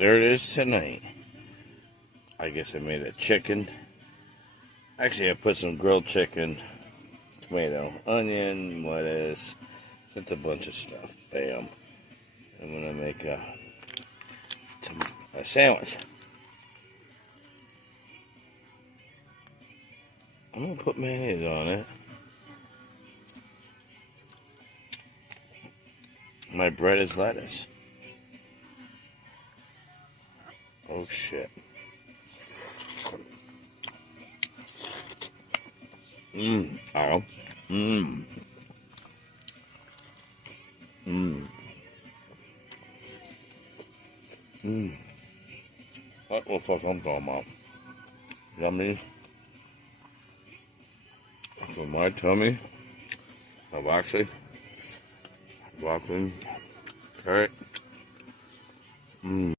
there it is tonight. I guess I made a chicken. Actually, I put some grilled chicken, tomato, onion, lettuce, just a bunch of stuff. Bam. I'm gonna make a sandwich. I'm gonna put mayonnaise on it. My bread is lettuce. Oh shit. Oh. Mmm. Mmm. Mmm. What the fuck I'm talking about? Yummy. For my tummy. Of actually. Walking. Carrot. Mmm.